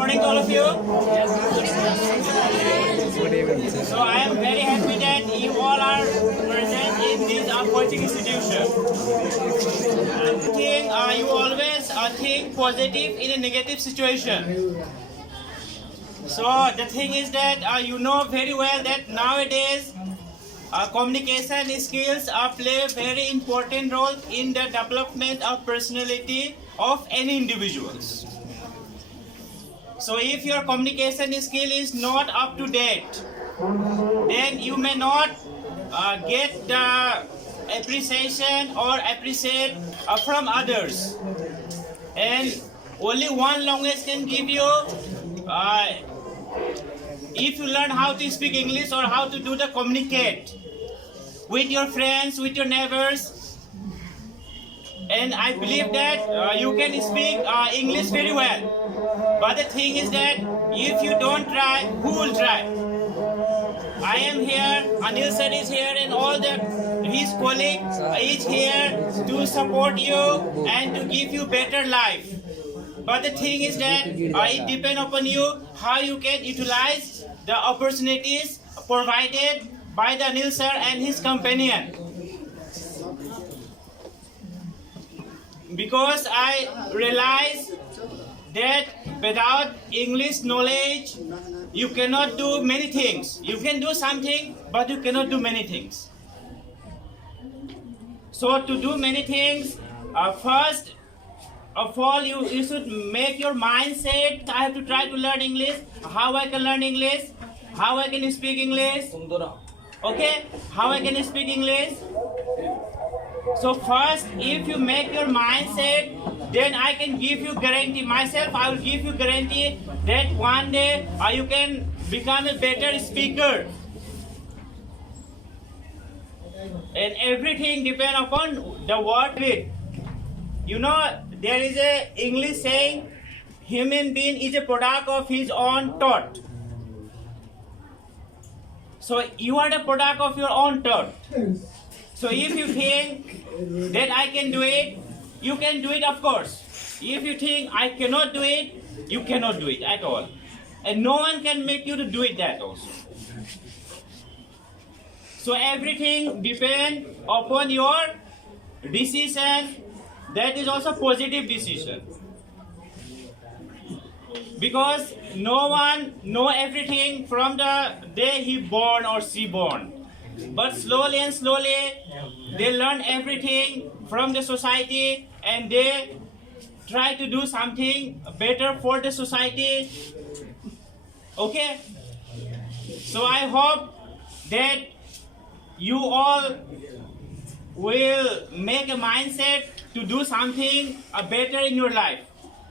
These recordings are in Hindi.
morning to all of you. So I am very happy that you all are present in this coaching institution. You always think positive in a negative situation. So the thing is that you know very well that nowadays communication skills play a very important role in the development of personality of any individuals. So if your communication skill is not up to date, then you may not get the appreciation or appreciate from others. And only one language can give you, if you learn how to speak English or how to do the communicate with your friends, with your neighbors. And I believe that you can speak English very well. But the thing is that if you don't try, who will try? I am here, Anil sir is here, and all his colleagues is here to support you and to give you better life. But the thing is that it depends upon you how you can utilize the opportunities provided by the Anil sir and his companion. Because I realize that without English knowledge, you cannot do many things. You can do something, but you cannot do many things. So to do many things, first of all, you should make your mindset. I have to try to learn English. How I can learn English? How I can speak English? Okay, how I can speak English? So first, if you make your mindset, then I can give you guarantee. Myself, I will give you guarantee that one day you can become a better speaker. And everything depends upon the word with. You know, there is a English saying, human being is a product of his own thought. So you are the product of your own thought. So if you think that I can do it, you can do it, of course. If you think I cannot do it, you cannot do it at all. And no one can make you to do it that also. So everything depends upon your decision. That is also positive decision. Because no one know everything from the day he born or she born. But slowly and slowly, they learn everything from the society and they try to do something better for the society. Okay? So I hope that you all will make a mindset to do something better in your life.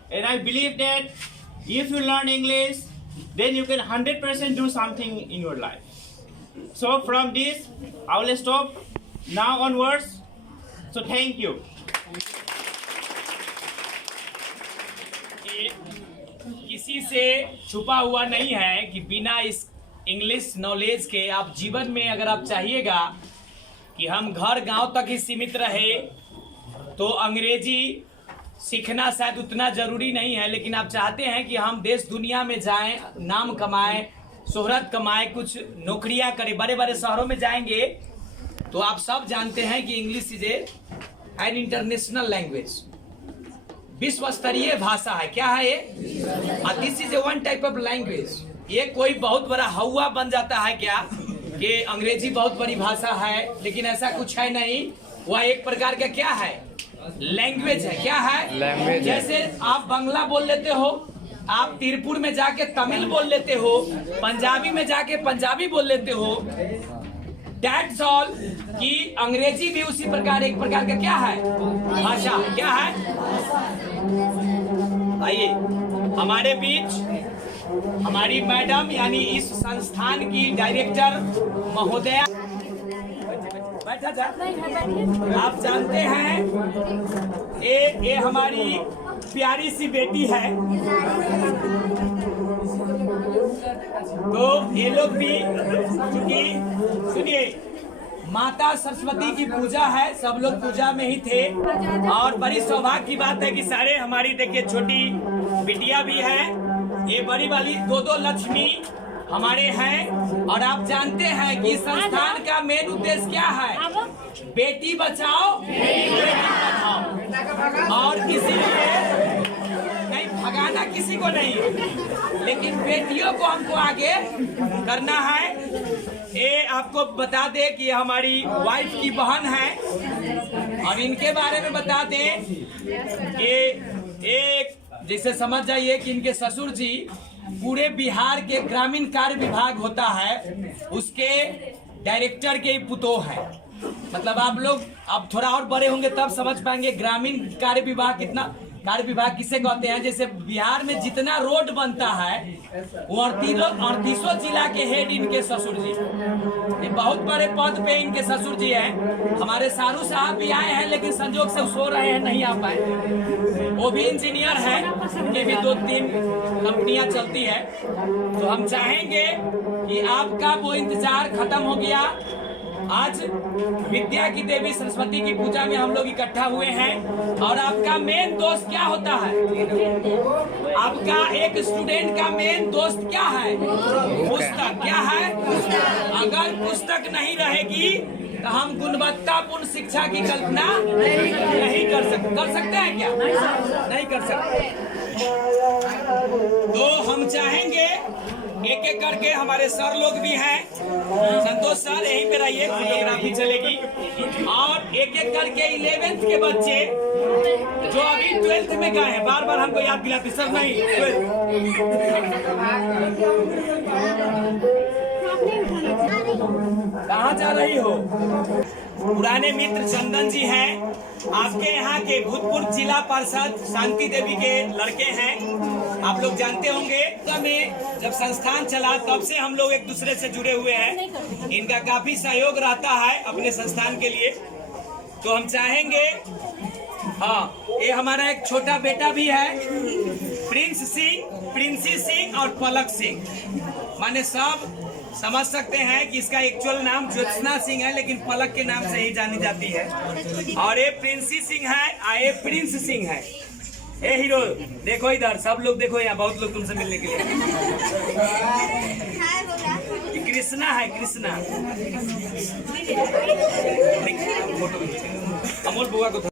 And I believe that if you learn English, then you can 100% do something in your life. So from this, I will stop now onwards. So thank you. किसी से छुपा हुआ नहीं है कि बिना इस इंग्लिश नॉलेज के आप जीवन में अगर आप चाहिएगा कि हम घर गांव तक ही सीमित रहे तो अंग्रेजी सीखना शायद उतना जरूरी नहीं है, लेकिन आप चाहते हैं कि हम देश दुनिया में जाएं, नाम कमाएं, शोहरत कमाएं, कुछ नौकरियां करें, बड़े बड़े शहरों में जाएंगे तो आप सब जानते हैं कि English is an international language, विश्व स्तरीय भाषा है। क्या है ये? This is a one type of language. ये कोई बहुत बड़ा हवा बन जाता है क्या कि अंग्रेजी बहुत बड़ी भाषा है, लेकिन ऐसा कुछ है नहीं। वह एक प्रकार का क्या है? लैंग्वेज है। क्या है? लैंग्वेज। जैसे आप बांग्ला बोल लेते हो, आप तिरपुर में जाके तमिल बोल लेते हो, पंजाबी में जाके पंजाबी बोल लेते हो। That's all कि अंग्रेजी भी उसी प्रकार एक प्रकार का क्या है? भाषा। क्या है? आइए हमारे बीच हमारी मैडम यानी इस संस्थान की डायरेक्टर महोदया। बैठा जा। आप जानते हैं ये हमारी प्यारी सी बेटी है, तो ये लोग भी क्योंकि सुनिए माता सरस्वती की पूजा है, सब लोग पूजा में ही थे और बड़ी सौभाग्य की बात है कि सारे हमारी देखिए छोटी बिटिया भी है, ये बड़ी वाली दो लक्ष्मी हमारे हैं। और आप जानते हैं कि इस संस्थान का मेन उद्देश्य क्या है? बेटी बचाओ बेटी पढ़ाओ। और किसी लिए नहीं भगाना, किसी को नहीं, लेकिन बेटियों को हमको आगे करना है। ये आपको बता दे कि ये हमारी वाइफ की बहन है। और इनके बारे में बता दें कि एक जैसे समझ जाइए कि इनके ससुर जी पूरे बिहार के ग्रामीण कार्य विभाग होता है उसके डायरेक्टर के पुतोह है। मतलब आप लोग अब थोड़ा और बड़े होंगे तब समझ पाएंगे ग्रामीण कार्य विभाग कितना, कार्य विभाग किसे कहते हैं। जैसे बिहार में जितना रोड बनता है वो 38 जिला के हेड इनके ससुर जी, ये बहुत बड़े पद पे इनके ससुर जी हैं। हमारे सारू साहब भी आए हैं लेकिन संजोग से सो रहे हैं, नहीं आ पाए। वो भी इंजीनियर हैं, उनके भी 2-3 कंपनियां चलती है। तो हम चाहेंगे कि आपका वो इंतजार खत्म हो गया। आज विद्या की देवी सरस्वती की पूजा में हम लोग इकट्ठा हुए हैं। और आपका मेन दोस्त क्या होता है? आपका एक स्टूडेंट का मेन दोस्त क्या है? पुस्तक। क्या है? अगर पुस्तक नहीं रहेगी तो हम गुणवत्तापूर्ण शिक्षा की कल्पना नहीं कर सकते हैं क्या? नहीं कर सकते। तो हम चाहेंगे एक एक करके, हमारे सर लोग भी हैं, संतोष सर यहीं पे रहिए, फोटोग्राफी चलेगी। और एक एक करके 11th के बच्चे जो अभी 12th में गए हैं, बार बार हमको याद दिलाते सर नहीं 12th। कहाँ जा रही हो? पुराने मित्र चंदन जी हैं, आपके यहाँ के भूतपूर्व जिला पार्षद शांति देवी के लड़के हैं, आप लोग जानते होंगे। में जब संस्थान चला तब से हम लोग एक दूसरे से जुड़े हुए हैं। इनका काफी सहयोग रहता है अपने संस्थान के लिए। तो हम चाहेंगे, हाँ, ये हमारा एक छोटा बेटा भी है, प्रिंस सिंह, प्रिंसी सिंह और पलक सिंह। माने सब समझ सकते हैं कि इसका एक्चुअल नाम ज्योत्सना सिंह है लेकिन पलक के नाम से ही जानी जाती है। और ये प्रिंसी सिंह है और ये प्रिंस सिंह है। ए हीरो देखो इधर, सब लोग देखो, यहाँ बहुत लोग तुमसे मिलने के लिए। कृष्णा है, कृष्णा। फोटो अमोल बुआ को